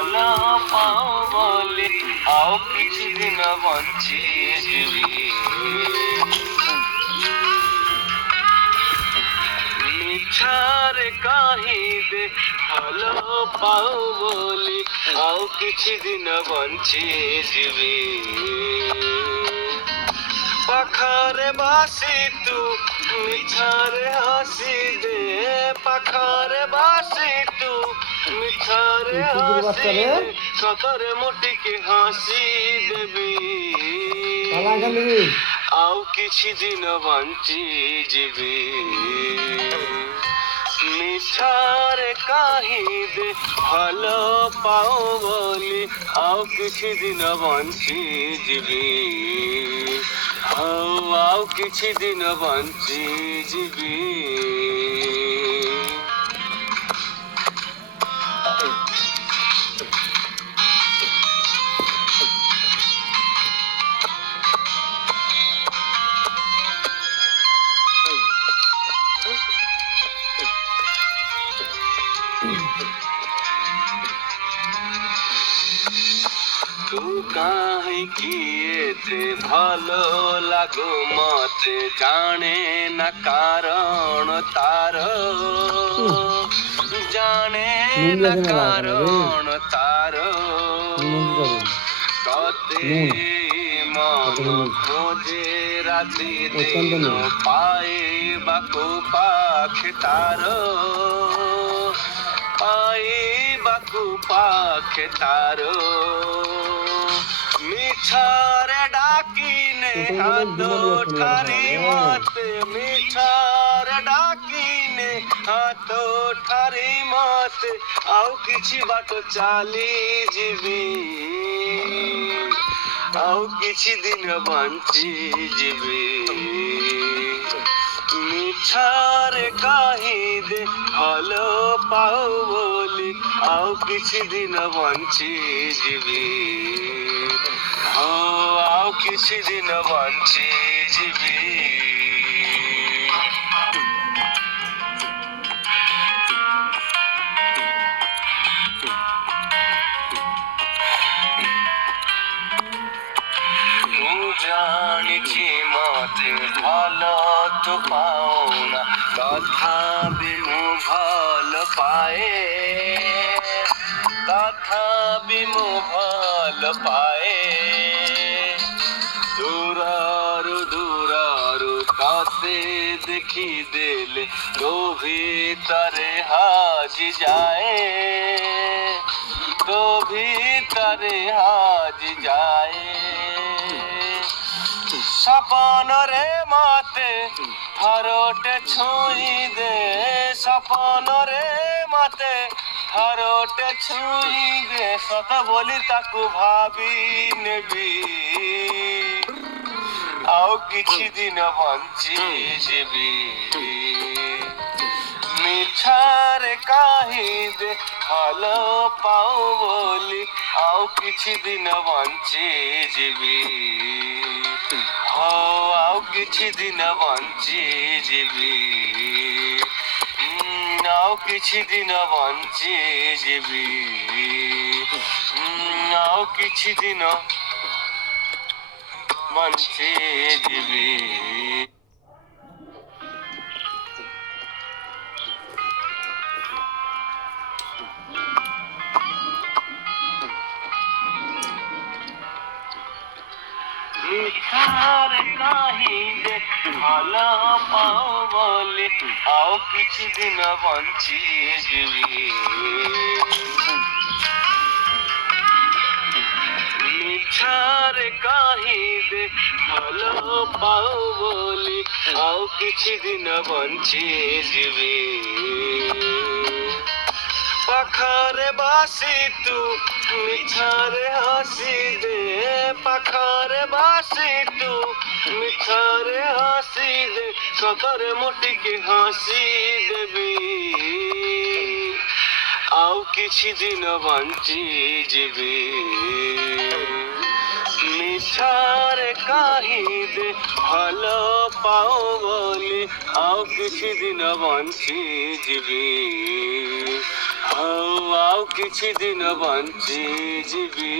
ভালো পাও বলে আও কিছুদিন বঞ্চি জীবি মিছারে কাহিদে ভালো পাও বলে আও কিছুদিন বঞ্চি জীবি পাখারে বাসি তু মিছারে হাসি দে পাখারে বাসি তু মিছারে হাসি দে সতরে মোটিকে হাসি দেবি আও কিছু দিন বঞ্চি জীবি মিছারে কাহিদে ভালো পাও বলি আও কিছু দিন বঞ্চি জীবি আও কিছু দিন বঞ্চি জীবি तू काहे किए थे भालो लागो मते जाने न कारण तार जाने न कारण तार कते मन खोजे राति दिन पाए बाको पाखे तार पाए बाको पाखे तार मिछारे डाकीने हाथो ठारी मते मिछारे डाकीने हाथो ठारी मते आउ किछि बाट चाली जीवी आउ किछि दिन बंची जीवी मिछारे काहिदे भालो पाओ बोली आउ किछि दिन बंची जीवी आउ किछि दिन बंची जीवी জানিছি মতে ভালো তো পাও না তথাপি মু ভাল পায়ে তথাপি মু ভাল পায়ে দূরারু দূরারু কাছে দেখি দেলে তো ভিতরে হাজি যায় তো ভিতরে হাজি যায় सपन रे माते थरोटे छुई दे सपन रे माते थरोटे छुई दे सत बोली ताकू भाभी नेबी आउ किछि दिन बंची जीवी मिछारे काहिदे भालो पाओ बोली आउ किछि दिन बंची जीवी आउ किछि दिन बंची जीवी आउ किछि दिन बंची जीवी आउ किछि दिन बंची जीवी मिछारे काहिदे भालो पाओ बोले आउ किछि दिन बंची जीवी मिछारे काहिदे भालो पाओ बोले आउ किछि दिन बंची जीवी पाखारे बासी तू मिछारे हासी दे पाखारे बासी तू मिछारे हासी दे सतरे मोटी के हासी देबी आउ किछि दिन बंची जीवी मिछारे काहिदे भालो पाओ बोली आउ किछि दिन बंची जीवी ଆଉ କିଛି ଦିନ ବଞ୍ଚିଯିବି।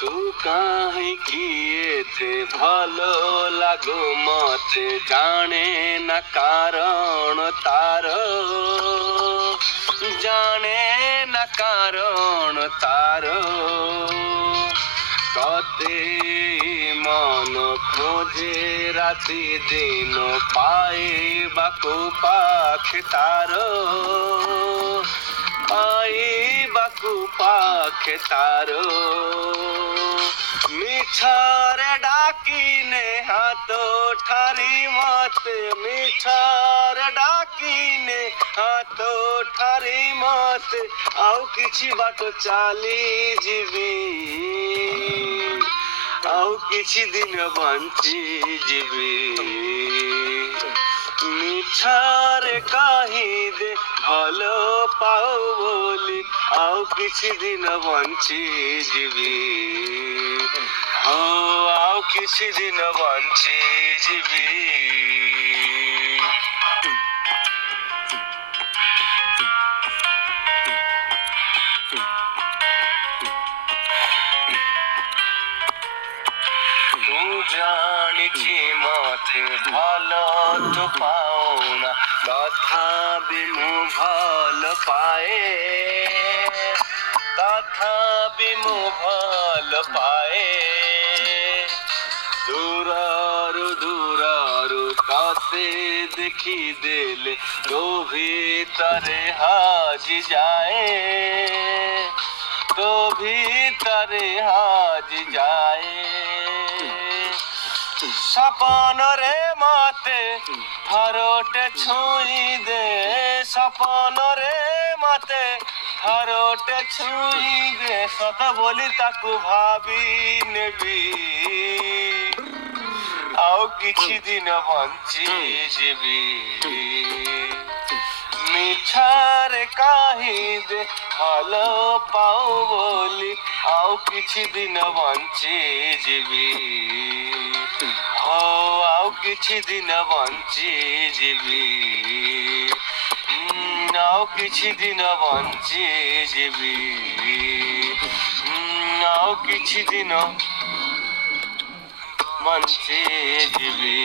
ତୁ କାହିଁକି ଏତେ ଭଲ ଲାଗୁ ମତେ ଜାଣେ ନା କାରଣ ତାର, ଜାଣେ ନା କାରଣ ତାର। ତତେ ମନ ଖୋଜେ ରାତି ଦିନ ପାଇବାକୁ ପାଖେ ତାର, ପାଇବାକୁ ପାଖେ ତାର। ମିଛରେ ଡାକିନେ ହାତ ଠାରି ମତେ, ମିଛରେ ଡାକିନେ ହାତ ଠାରି ମତେ ଆଉ କିଛି ବାଟ ଚାଲିଯିବି, ଆଉ କିଛି ଦିନ ବଞ୍ଚିଯିବି। ମିଛରେ କହିଦେ ଭଲ ପାଉ ବୋଲି ଆଉ କିଛି ଦିନ ବଞ୍ଚିଯିବି। ଆଉ କିଛି ଦିନ ବଞ୍ଚିଯିବି। ମୁଁ ଜାଣିଛି ମତେ ଭଲ ତୁ ପାଉନା, ତଥାପି ମୁଁ ଭଲ ପାଏ, ତଥାପି ମୁଁ ଭଲ ପାଏ। ଦୂରରୁ ତତେ ଦେଖିଦେଲେ ତୋ ଭିତରେ ହଜିଯାଏ, ତୋ ଭିତରେ ହଜିଯାଏ। ସପନରେ ମତେ ଥରଟେ ଛୁଇଁ ଦେ, ସପନରେ ମତେ ଥରଟେ ଛୁଇଁ ଦେ, ସତ ବୋଲି ତାକୁ ଭାବି ନେବି, ଆଉ କିଛି ଦିନ ବଞ୍ଚିଯିବି। ମିଛରେ କହିଦେ ଭଲ ପାଉ ବୋଲି ଆଉ କିଛି ଦିନ ବଞ୍ଚିଯିବି। ଆଉ କିଛି ଦିନ ବଞ୍ଚିଯିବି। ଆଉ କିଛି ଦିନ ବଞ୍ଚିଯିବି। ଆଉ କିଛି ଦିନ ବଞ୍ଚିଯିବି।